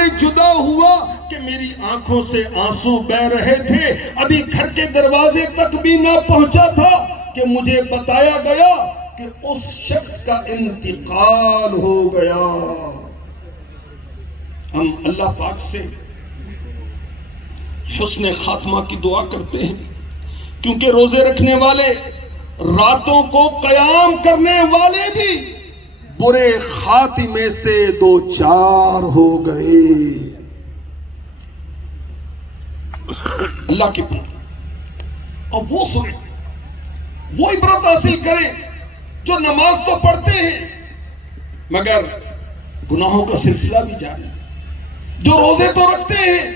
میں جدا ہوا کہ میری آنکھوں سے آنسو بہ رہے تھے، ابھی گھر کے دروازے تک بھی نہ پہنچا تھا کہ مجھے بتایا گیا کہ اس شخص کا انتقال ہو گیا۔ ہم اللہ پاک سے حسن خاتمہ کی دعا کرتے ہیں، کیونکہ روزے رکھنے والے، راتوں کو قیام کرنے والے بھی برے خاتمے سے دو چار ہو گئے۔ اللہ کی پناہ، اور وہ سنیں، وہ عبرت حاصل کریں جو نماز تو پڑھتے ہیں مگر گناہوں کا سلسلہ بھی جاری، جو روزے تو رکھتے ہیں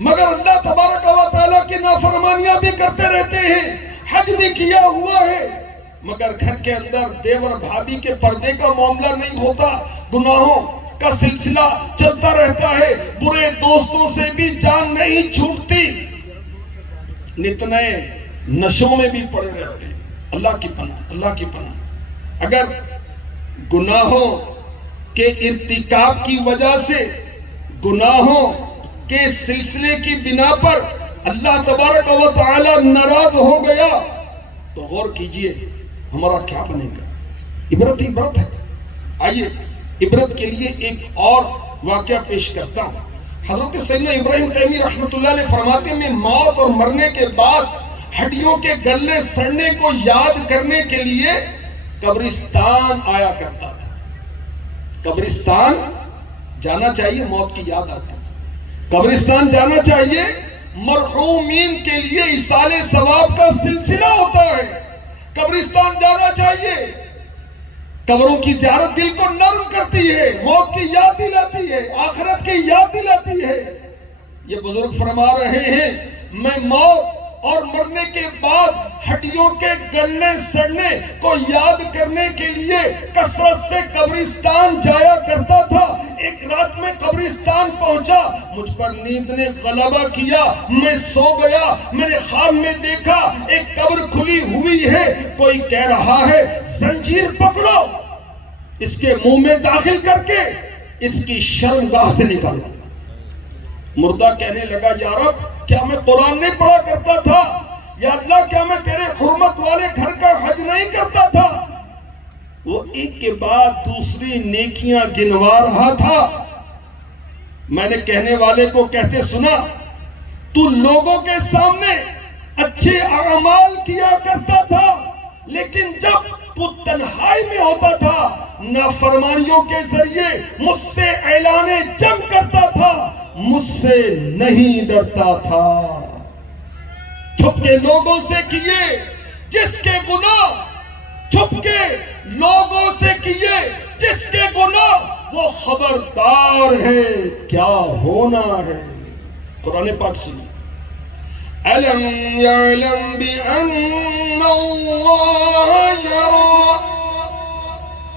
مگر اللہ تبارک و تعالیٰ کی نافرمانیاں بھی کرتے رہتے ہیں، حج بھی کیا ہوا ہے مگر گھر کے اندر دیور بھابھی کے پردے کا معاملہ نہیں ہوتا، گناہوں کا سلسلہ چلتا رہتا ہے، برے دوستوں سے بھی جان نہیں چھوٹتی، نت نئے نشوں میں بھی پڑے رہتے ہیں۔ اللہ کی پناہ، اللہ کی پناہ۔ اگر گناہوں کے ارتکاب کی وجہ سے، گناہوں کے سلسلے کی بنا پر اللہ تبارک و تعالی ناراض ہو گیا تو غور کیجئے ہمارا کیا بنے گا۔ عبرت ہی عبرت ہے۔ آئیے عبرت کے لیے ایک اور واقعہ پیش کرتا ہوں۔ حضرت سیدنا ابراہیم تیمی رحمۃ اللہ علیہ فرماتے ہیں، موت اور مرنے کے بعد ہڈیوں کے گلنے سڑنے کو یاد کرنے کے لیے قبرستان آیا کرتا تھا۔ قبرستان جانا چاہیے، موت کی یاد آتی، قبرستان جانا چاہیے، مرحومین کے لیے ایصال ثواب کا سلسلہ ہوتا ہے، قبرستان جانا چاہیے، قبروں کی زیارت دل کو نرم کرتی ہے، موت کی یاد دلاتی ہے، آخرت کی یاد دلاتی ہے۔ یہ بزرگ فرما رہے ہیں، میں موت اور مرنے کے بعد ہڈیوں کے گلنے سڑنے کو یاد کرنے کے لیے کثرت سے قبرستان جایا کرتا تھا۔ ایک رات میں قبرستان پہنچا، مجھ پر نیند نے غلبہ کیا، میں سو گیا، میں نے خواب میں دیکھا ایک قبر کھلی ہوئی ہے، کوئی کہہ رہا ہے زنجیر پکڑو، اس کے منہ میں داخل کر کے اس کی شرمگاہ سے نکالو۔ مردہ کہنے لگا، یا رب کیا میں قرآن نہیں پڑھا کرتا تھا؟ یا اللہ کیا میں تیرے حرمت والے گھر کا حج نہیں کرتا تھا؟ وہ ایک کے بعد دوسری نیکیاں گنوا رہا تھا۔ میں نے کہنے والے کو کہتے سنا، تو لوگوں کے سامنے اچھے اعمال کیا کرتا تھا، لیکن جب تو تنہائی میں ہوتا تھا نافرمانیوں کے ذریعے مجھ سے اعلان جنگ کرتا تھا، مجھ سے نہیں ڈرتا تھا۔ چھپ کے لوگوں سے کیے جس کے گناہ، چھپ کے لوگوں سے کیے جس کے گناہ، وہ خبردار ہے کیا ہونا ہے۔ قرآن پاک سنیے، أَلَمْ يَعْلَمْ بِأَنَّ اللَّهَ يَرَى،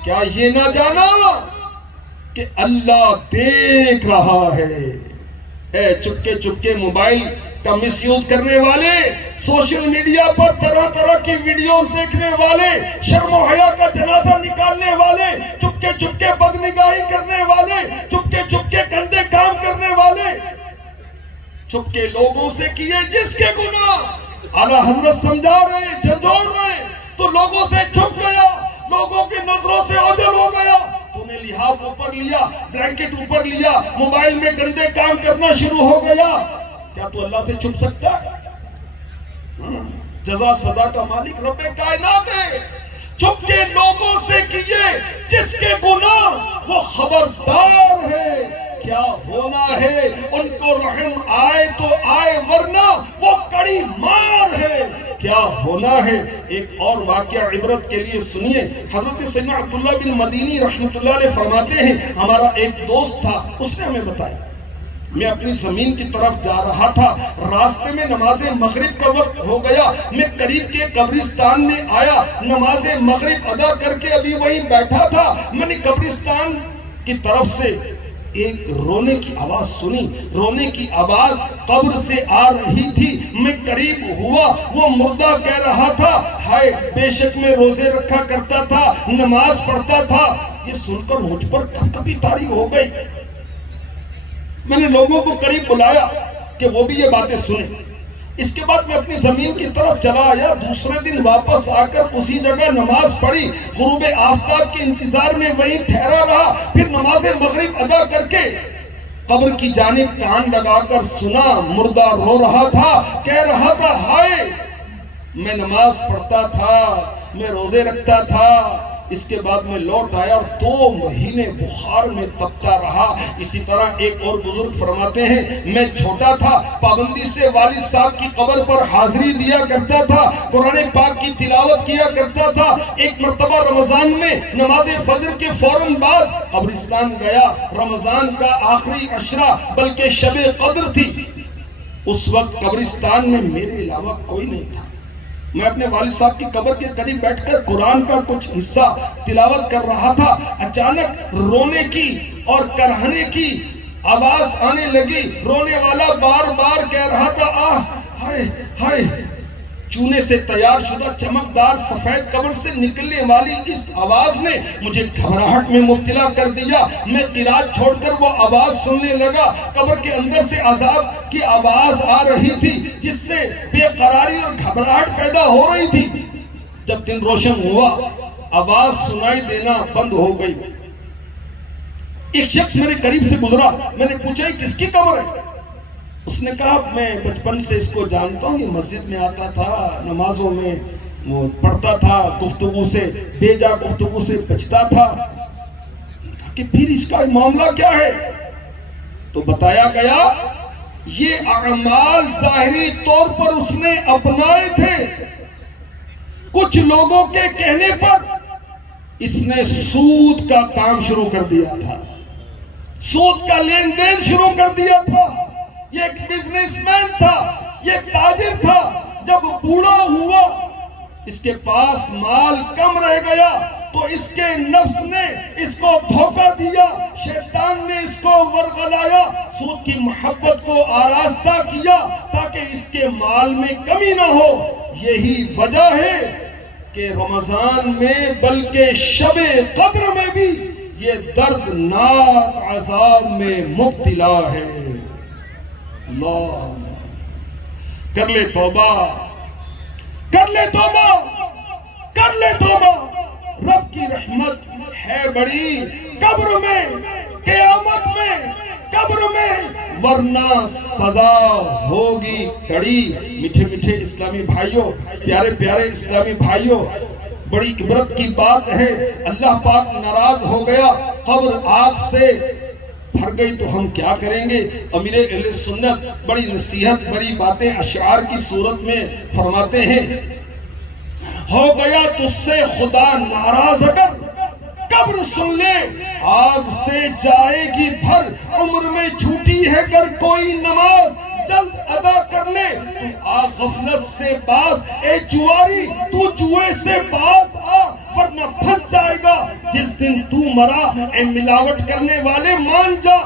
کیا یہ نہ جانا کہ اللہ دیکھ رہا ہے۔ اے چپکے چپکے موبائل کا مس یوز کرنے والے، سوشل میڈیا پر طرح طرح کی ویڈیوز دیکھنے والے، شرم و حیا کا جنازہ نکالنے والے، چپکے چپکے بدنگاہی کرنے والے، چپکے چپکے گندے کام کرنے والے، چپکے لوگوں سے کیے جس کے گناہ، اعلیٰ حضرت سمجھا رہے، جھنجھوڑ رہے، تو لوگوں سے چھپ گیا، لوگوں کی نظروں سے اوجھل ہو گیا، تو نے لحاف اوپر لیا، بلینکٹ اوپر لیا، موبائل میں گندے کام کرنا شروع ہو گیا۔ کیا تو اللہ سے چھپ سکتا ہے؟ جزا سزا کا مالک رب کائنات ہے۔ چھپ کے لوگوں سے کیے جس کے گناہ، وہ خبردار ہے کیا ہونا ہے۔ ان کو رحم آئے تو آئے، ورنہ وہ کڑی مار ہے کیا ہونا ہے۔ ایک اور واقعہ عبرت کے لیے سنیے۔ حضرت سیدنا عبداللہ بن مدینی رحمۃ اللہ علیہ فرماتے ہیں، ہمارا ایک دوست تھا، اس نے ہمیں بتایا، میں اپنی زمین کی طرف جا رہا تھا، راستے میں نماز مغرب کا وقت ہو گیا، میں قریب کے قبرستان میں آیا، نماز مغرب ادا کر کے ابھی وہیں بیٹھا تھا، میں نے قبرستان کی طرف سے ایک رونے کی آواز سنی، رونے کی آواز قبر سے آ رہی تھی، میں قریب ہوا، وہ مردہ کہہ رہا تھا، ہائے بے شک میں روزے رکھا کرتا تھا، نماز پڑھتا تھا۔ یہ سن کر مجھ پر کبھی طاری ہو گئی، میں نے لوگوں کو قریب بلایا کہ وہ بھی یہ باتیں سنیں. اس کے بعد میں اپنی زمین کی طرف چلا آیا. دوسرے دن واپس آ کر اسی جگہ نماز پڑھی, غروب آفتاب کے انتظار میں وہیں ٹھہرا رہا. پھر نماز مغرب ادا کر کے قبر کی جانب کان لگا کر سنا, مردہ رو رہا تھا, کہہ رہا تھا ہائے میں نماز پڑھتا تھا, میں روزے رکھتا تھا, اس کے بعد میں لوٹ آیا اور 2 مہینے بخار میں تپتا رہا. اسی طرح ایک اور بزرگ فرماتے ہیں میں چھوٹا تھا, پابندی سے والد صاحب کی قبر پر حاضری دیا کرتا تھا, قرآن پاک کی تلاوت کیا کرتا تھا. ایک مرتبہ رمضان میں نماز فجر کے فوراً بعد قبرستان گیا. رمضان کا آخری عشرہ بلکہ شب قدر تھی. اس وقت قبرستان میں میرے علاوہ کوئی نہیں تھا. میں اپنے والد صاحب کی قبر کے قریب بیٹھ کر قرآن کا کچھ حصہ تلاوت کر رہا تھا. اچانک رونے کی اور کرہنے کی آواز آنے لگی. رونے والا بار بار کہہ رہا تھا آہ ہائے ہائے. چونے سے تیار شدہ چمکدار سفید قبر سے نکلنے والی اس آواز نے مجھے گھبراہٹ میں مبتلا کر دیا. میں قرات چھوڑ کر وہ آواز سننے لگا. قبر کے اندر سے عذاب کی آواز آ رہی تھی جس سے بے قراری اور گھبراہٹ پیدا ہو رہی تھی. جب دن روشن ہوا آواز سنائی دینا بند ہو گئی. ایک شخص میرے قریب سے گزرا. میں نے پوچھا یہ کس کی قبر ہے؟ اس نے کہا میں بچپن سے اس کو جانتا ہوں, یہ مسجد میں آتا تھا, نمازوں میں وہ پڑھتا تھا, گفتگو سے بے جا گفتگو سے بچتا تھا. کہا کہ پھر اس کا معاملہ کیا ہے؟ تو بتایا گیا یہ اعمال ظاہری طور پر اس نے اپنائے تھے. کچھ لوگوں کے کہنے پر اس نے سود کا کام شروع کر دیا تھا, سود کا لین دین شروع کر دیا تھا. یہ ایک بزنس مین تھا, یہ تاجر تھا. جب بوڑھا ہوا اس کے پاس مال کم رہ گیا تو اس کے نفس نے اس کو دھوکہ دیا, شیطان نے اس کو ورغلایا, سود کی محبت کو آراستہ کیا تاکہ اس کے مال میں کمی نہ ہو. یہی وجہ ہے کہ رمضان میں بلکہ شب قدر میں بھی یہ دردناک عذاب میں مبتلا ہے. اللہ کر لے توبہ, کر لے توبہ, کر لے توبہ. رب کی رحمت ہے بڑی قبر میں, قیامت میں, قبر میں, ورنہ سزا ہوگی کڑی. میٹھے میٹھے اسلامی بھائیوں, پیارے پیارے اسلامی بھائیوں, بڑی عبرت کی بات ہے. اللہ پاک ناراض ہو گیا, قبر آگ سے بھر گئی تو ہم کیا کریں گے؟ امیر اہل سنت بڑی نصیحت بڑی باتیں اشعار کی صورت میں فرماتے ہیں. ہو گیا تجھ سے خدا ناراض اگر قبر سن لے آگ سے جائے گی بھر. عمر میں چھوٹی ہے گر کوئی نماز جلد ادا کر لے تو آ غفلت سے باز. اے جواری تو جوئے سے باز آ ورنہ پھنس جائے گا جس دن تو مرا. اے ملاوٹ کرنے والے مان جا,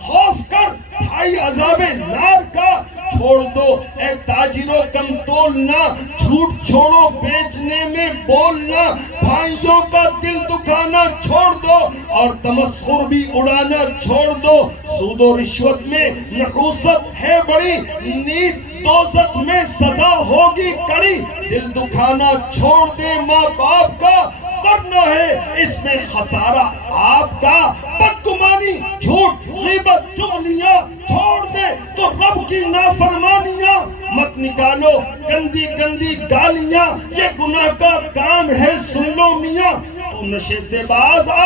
خوف کر بھائی عذاب نار کا. چھوڑ دو اے تاجروں کم تولنا, جھوٹ چھوڑو بیچنے میں بولنا. بھائیوں کا دل دکھانا چھوڑ دو اور تمسخر بھی اڑانا چھوڑ دو. سود و رشوت میں نحوست ہے بڑی, نیز دوزخ میں سزا ہوگی کڑی. دل دکھانا چھوڑ دے ماں باپ کا, ورنہ ہے اس میں خسارہ آپ کا. بدگمانی جھوٹ غیبت چغلیاں چھوڑ دے تو رب کی نافرمانیاں مت نکالو گندی گندی گالیاں. یہ گناہ کا کام ہے سن لو میاں. تو نشے سے باز آ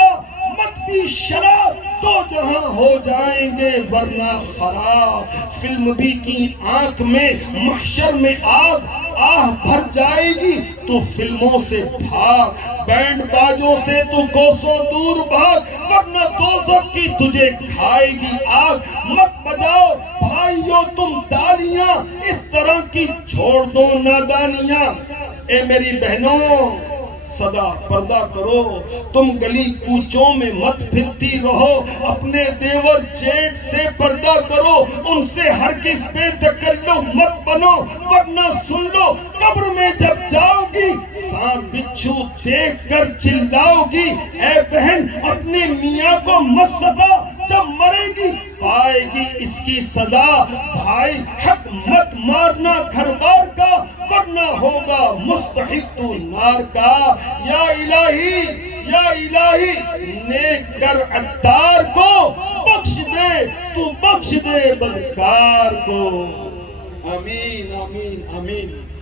مت پی شراب, دو جہاں ہو جائیں گے ورنہ خراب. فلم بھی کی آنکھ میں محشر میں آگ آہ بھر جائے گی تو فلموں سے بھاگ. بینڈ باجوں سے تو کوسوں دور بھاگ ورنہ دوزخ کی تجھے کھائے گی آگ. مت بجاؤ بھائیو تم تالیاں, اس طرح کی چھوڑ دو نادانیاں. اے میری بہنوں صدا پردہ کرو, تم گلی کوچوں میں مت پھرتی رہو. اپنے دیور جیٹ سے پردہ کرو, ان سے ہرگز بے تکلف مت بنو ورنہ سن لو قبر میں جب جاؤ گی سانپ بچھو دیکھ کر چلاؤ گی. اے بہن اپنے میاں کو مت ستا, جب مرے گی پائے گی اس کی سزا، بھائی حق مت مارنا گھر بار کا، ورنہ ہوگا مستحق تو نار کا۔ یا الہی یا الہی نیک کر عطار کو، بخش دے تو بخش دے بدکار کو۔ آمین آمین آمین۔